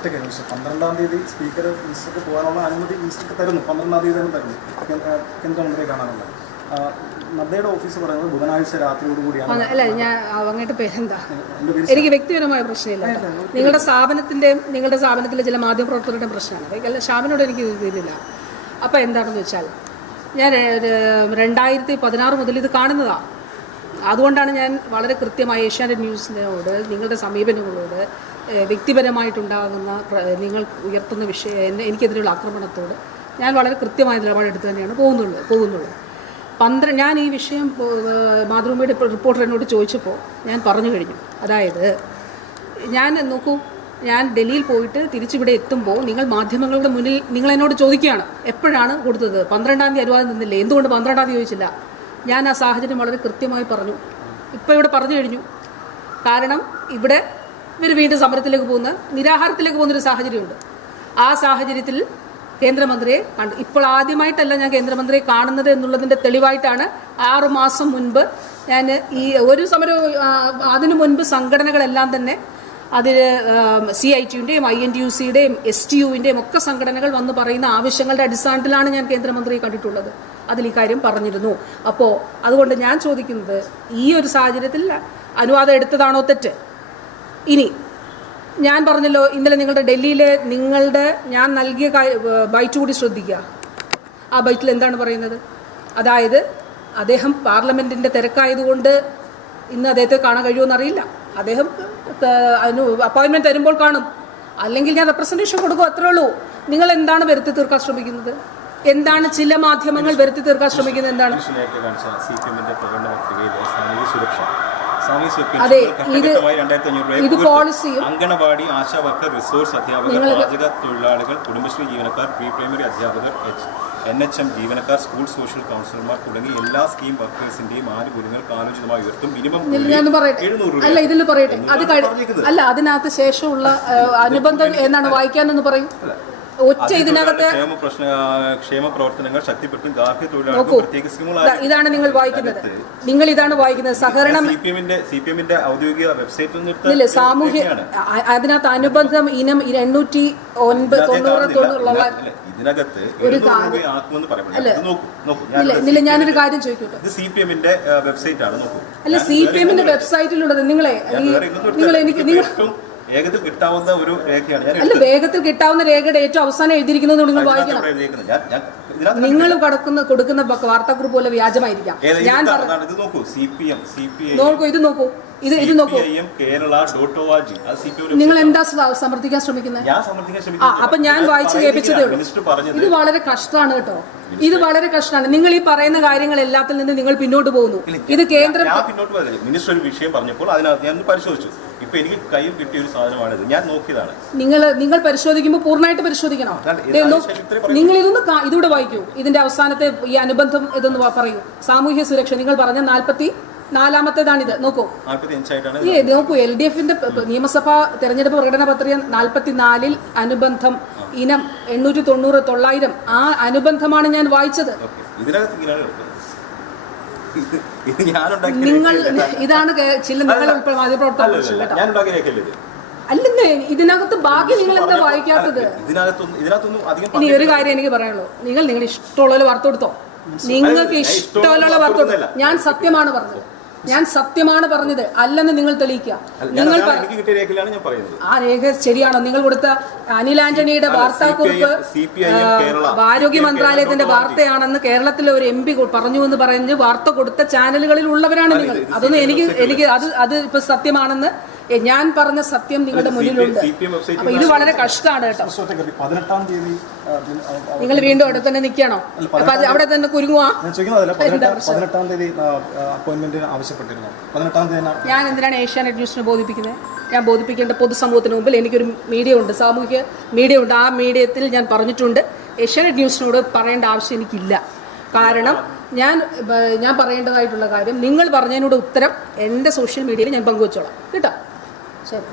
ഒറ്റ കാര്യം, 12-ാം തീയതി സ്പീക്കർ മിനിസ്റ്റർക്ക് പോകാനുള്ള അനുമതി മിനിസ്റ്റർക്ക് തരുന്നു. 12-ാം തീയതി തന്നെ തരുന്നു കേന്ദ്രമന്ത്രിയെ കാണാനുള്ള. നദ്ദയുടെ ഓഫീസ് പറയുന്നത് ബുധനാഴ്ച രാത്രിയോടുകൂടിയാണ്. അല്ല, ഞാൻ അങ്ങോട്ട് പേരെന്താ, എനിക്ക് വ്യക്തിപരമായ പ്രശ്നമില്ല. നിങ്ങളുടെ സ്ഥാപനത്തിലെ ചില മാധ്യമപ്രവർത്തകരുടെ പ്രശ്നമാണ്. ഷാമിനോട് എനിക്ക് ഇതില്ല. അപ്പോൾ എന്താണെന്ന് വെച്ചാൽ, ഞാൻ 2016 മുതൽ ഇത് കാണുന്നതാണ്. അതുകൊണ്ടാണ് ഞാൻ വളരെ കൃത്യമായി ഏഷ്യാനെറ്റ് ന്യൂസിനോട്, നിങ്ങളുടെ സമീപനങ്ങളോട്, വ്യക്തിപരമായിട്ടുണ്ടാകുന്ന നിങ്ങൾ ഉയർത്തുന്ന എനിക്കെതിരെയുള്ള ആക്രമണത്തോട് ഞാൻ വളരെ കൃത്യമായ നിലപാടെടുത്ത് തന്നെയാണ് പോകുന്നുള്ളൂ. ഞാൻ ഈ വിഷയം മാതൃഭൂമിയുടെ റിപ്പോർട്ടർ എന്നോട് ചോദിച്ചപ്പോൾ ഞാൻ പറഞ്ഞു കഴിഞ്ഞു. അതായത് ഞാൻ ഡൽഹിയിൽ പോയിട്ട് തിരിച്ചിവിടെ എത്തുമ്പോൾ നിങ്ങൾ മാധ്യമങ്ങളുടെ മുന്നിൽ നിങ്ങൾ എന്നോട് ചോദിക്കുകയാണ് എപ്പോഴാണ് കൊടുത്തത്, 12-ാം തീയതി അനുവാദം നിന്നില്ലേ, എന്തുകൊണ്ട് 12-ാം തീയതി ചോദിച്ചില്ല. ഞാൻ ആ സാഹചര്യം വളരെ കൃത്യമായി പറഞ്ഞു. ഇപ്പോൾ ഇവിടെ പറഞ്ഞു കഴിഞ്ഞു. കാരണം ഇവർ വീണ്ടും സമരത്തിലേക്ക് നിരാഹാരത്തിലേക്ക് പോകുന്നൊരു സാഹചര്യമുണ്ട്. ആ സാഹചര്യത്തിൽ കേന്ദ്രമന്ത്രിയെ കണ്ടു. ഇപ്പോൾ ആദ്യമായിട്ടല്ല ഞാൻ കേന്ദ്രമന്ത്രിയെ കാണുന്നത് എന്നുള്ളതിൻ്റെ തെളിവായിട്ടാണ് 6 മാസം മുൻപ് ഞാൻ ഈ ഒരു സമരം, അതിനു മുൻപ് സംഘടനകളെല്ലാം തന്നെ അതിൽ CIT-യുടെയും INTUC-യുടെയും STU-വിൻ്റെയും ഒക്കെ സംഘടനകൾ വന്ന് പറയുന്ന ആവശ്യങ്ങളുടെ അടിസ്ഥാനത്തിലാണ് ഞാൻ കേന്ദ്രമന്ത്രിയെ കണ്ടിട്ടുള്ളത്. അതിൽ ഈ കാര്യം പറഞ്ഞിരുന്നു. അപ്പോൾ അതുകൊണ്ട് ഞാൻ ചോദിക്കുന്നത്, ഈ ഒരു സാഹചര്യത്തിൽ അനുവാദം എടുത്തതാണോ തെറ്റ്? ഇനി ഞാൻ പറഞ്ഞല്ലോ, ഇന്നലെ ഡൽഹിയിലെ ഞാൻ നൽകിയ ബൈറ്റ് കൂടി ശ്രദ്ധിക്കുക. ആ ബൈറ്റിൽ എന്താണ് പറയുന്നത്? അതായത് അദ്ദേഹം പാർലമെൻറ്റിൻ്റെ തിരക്കായതുകൊണ്ട് ഇന്ന് അദ്ദേഹത്തെ കാണാൻ കഴിയുമെന്നറിയില്ല. അദ്ദേഹം അപ്പോയിൻമെൻറ്റ് തരുമ്പോൾ കാണും, അല്ലെങ്കിൽ ഞാൻ റെപ്രസെൻറ്റേഷൻ കൊടുക്കും, അത്രേ ഉള്ളൂ. നിങ്ങൾ എന്താണ് വരുത്തി തീർക്കാൻ ശ്രമിക്കുന്നത്? എന്താണ് ചില മാധ്യമങ്ങൾ വരുത്തി തീർക്കാൻ ശ്രമിക്കുന്നത്? എന്താണ്? അതെ, ഇത് പോളിസിയും അംഗനവാടി, ആശാ വർക്കർ, റിസോഴ്സ് അധ്യാപകർ, പാചക തൊഴിലാളികൾ, കുടുംബശ്രീ ജീവനക്കാർ, പ്രീ പ്രൈമറി അധ്യാപകർ, NHM ജീവനക്കാർ, സ്കൂൾ സോഷ്യൽ കൗൺസിലർമാർ തുടങ്ങി എല്ലാ സ്കീം വർക്കേഴ്സിന്റെയും ആനുകൂല്യങ്ങൾ കാലോചിതമായി ഉയർത്തും. മിനിമം അല്ല, ഇതിൽ പറയട്ടെ, അല്ല, അതിനകത്ത് ശേഷമുള്ള അനുബന്ധം എന്നാണ് വായിക്കാനെന്ന് പറയും. ഒറ്റ ഇതിനകത്ത് ക്ഷേമ പ്രവർത്തനങ്ങൾ ശക്തിപ്പെടുത്തും, ഗാർഹിക തൊഴിലാളികൾക്ക് പ്രത്യേക സ്കീമുകൾ. ഇതാണ് നിങ്ങൾ വായിക്കുന്നത്. സഹകരണം CPM-ന്റെ ഔദ്യോഗിക വെബ്സൈറ്റിൽ സാമൂഹ്യ, അതിനകത്ത് അനുബന്ധം ഇനം 890 ഇതിനകത്ത് ഞാനൊരു കാര്യം ചോദിക്കട്ടെ. ഇത് CPM-ന്റെ വെബ്സൈറ്റ് ആണ്. നോക്കൂ. അല്ല, CPM-ന്റെ വെബ്സൈറ്റിലുള്ളത് വേഗത്തിൽ കിട്ടാവുന്ന ഒരു രേഖയാണ്. അല്ല, വേഗത്തിൽ കിട്ടാവുന്ന രേഖയുടെ ഏറ്റവും അവസാനം എഴുതിയിരിക്കുന്നത് നിങ്ങൾ വായിക്കണം. നിങ്ങൾ കൊടുക്കുന്ന വാർത്താക്കുറിപ്പ് പോലെ വ്യാജമായിരിക്കാം. ഞാൻ നോക്കൂ, ഇത് നോക്കൂ, ഇത് നോക്കൂ. നിങ്ങൾ എന്താ സമർത്ഥിക്കാൻ ശ്രമിക്കുന്നത്? അപ്പൊ ഞാൻ വായിച്ചു കേൾപ്പിച്ചതേ ഉള്ളൂ. ഇത് വളരെ കഷ്ടമാണ് കേട്ടോ, ഇത് വളരെ കഷ്ടമാണ്. നിങ്ങൾ ഈ പറയുന്ന കാര്യങ്ങൾ എല്ലാത്തിൽ നിന്ന് നിങ്ങൾ പിന്നോട്ട് പോകുന്നു. ഇത് കേന്ദ്രം മിനിസ്റ്റർ ഒരു വിഷയം പറഞ്ഞപ്പോൾ അതിനകത്ത് ഞാൻ പരിശോധിച്ചു. ഇപ്പൊ എനിക്ക് കയ്യിൽ കിട്ടിയ ഒരു സാധനമാണിത്. ഞാൻ നോക്കിയതാണ്. നിങ്ങൾ പരിശോധിക്കുമ്പോൾ പൂർണ്ണമായിട്ട് പരിശോധിക്കണം. നിങ്ങൾ ഇതൂടെ വായിക്കൂ. ഇതിന്റെ അവസാനത്തെ ഈ അനുബന്ധം ഇതെന്ന് പറയൂ. സാമൂഹ്യ സുരക്ഷ നിങ്ങൾ പറഞ്ഞ 44-ാമത്തേതാണിത്. നോക്കൂ, നോക്കൂ. LDF-ന്റെ നിയമസഭാ തെരഞ്ഞെടുപ്പ് പ്രകടന പത്രിക 44-ൽ അനുബന്ധം ഇനം 890, 900 ആ അനുബന്ധമാണ് ഞാൻ വായിച്ചത്. നിങ്ങൾ ഇതാണ് അല്ലെന്നേ, ഇതിനകത്ത് ബാക്കി നിങ്ങൾ എന്താ വായിക്കാത്തത്? ഇനി ഒരു കാര്യം എനിക്ക് പറയാനുള്ളൂ, നിങ്ങൾ ഇഷ്ടമുള്ള വാർത്ത കൊടുത്തോ, നിങ്ങൾക്ക് ഇഷ്ടമുള്ള വാർത്ത കൊടുത്തോ. ഞാൻ സത്യമാണ് പറഞ്ഞത്, അല്ലെന്ന് നിങ്ങൾ തെളിയിക്കുക. ആ രേഖ ശരിയാണോ? നിങ്ങൾ കൊടുത്ത അനിൽ ആന്റണിയുടെ വാർത്താക്കുറിപ്പ് ആരോഗ്യ മന്ത്രാലയത്തിന്റെ വാർത്തയാണെന്ന് കേരളത്തിലെ ഒരു MP പറഞ്ഞു എന്ന് പറഞ്ഞ് വാർത്ത കൊടുത്ത ചാനലുകളിൽ ഉള്ളവരാണ് നിങ്ങൾ. അതൊന്നും എനിക്ക് അത് ഇപ്പൊ സത്യമാണെന്ന് ഞാൻ പറഞ്ഞ സത്യം നിങ്ങളുടെ മുന്നിലുണ്ട്. അപ്പൊ ഇത് വളരെ കഷ്ടമാണ് കേട്ടോ. 18-ാം തീയതി നിങ്ങൾ വീണ്ടും അവിടെ തന്നെ നിൽക്കണോ? അപ്പൊ അവിടെ തന്നെ കുരുങ്ങുവാ. 18-ാം തീയതി അപ്പോയിന്റ്മെന്റ് ആവശ്യപ്പെട്ടിരുന്നു. 18-ാം തീയതി ഞാൻ എന്തിനാണ് ഏഷ്യാനെറ്റ് ന്യൂസിനെ ബോധിപ്പിക്കുന്നത്? ഞാൻ ബോധിപ്പിക്കേണ്ട പൊതുസമൂഹത്തിന് മുമ്പിൽ എനിക്കൊരു മീഡിയ ഉണ്ട്, സാമൂഹ്യ മീഡിയ ഉണ്ട്. ആ മീഡിയത്തിൽ ഞാൻ പറഞ്ഞിട്ടുണ്ട്, ഏഷ്യാനെറ്റ് ന്യൂസിനോട് പറയേണ്ട ആവശ്യം എനിക്കില്ല. കാരണം ഞാൻ പറയേണ്ടതായിട്ടുള്ള കാര്യം നിങ്ങൾ പറഞ്ഞതിനോട് ഉത്തരം എൻ്റെ സോഷ്യൽ മീഡിയയിൽ ഞാൻ പങ്കുവച്ചോളാം കേട്ടോ. ശരി.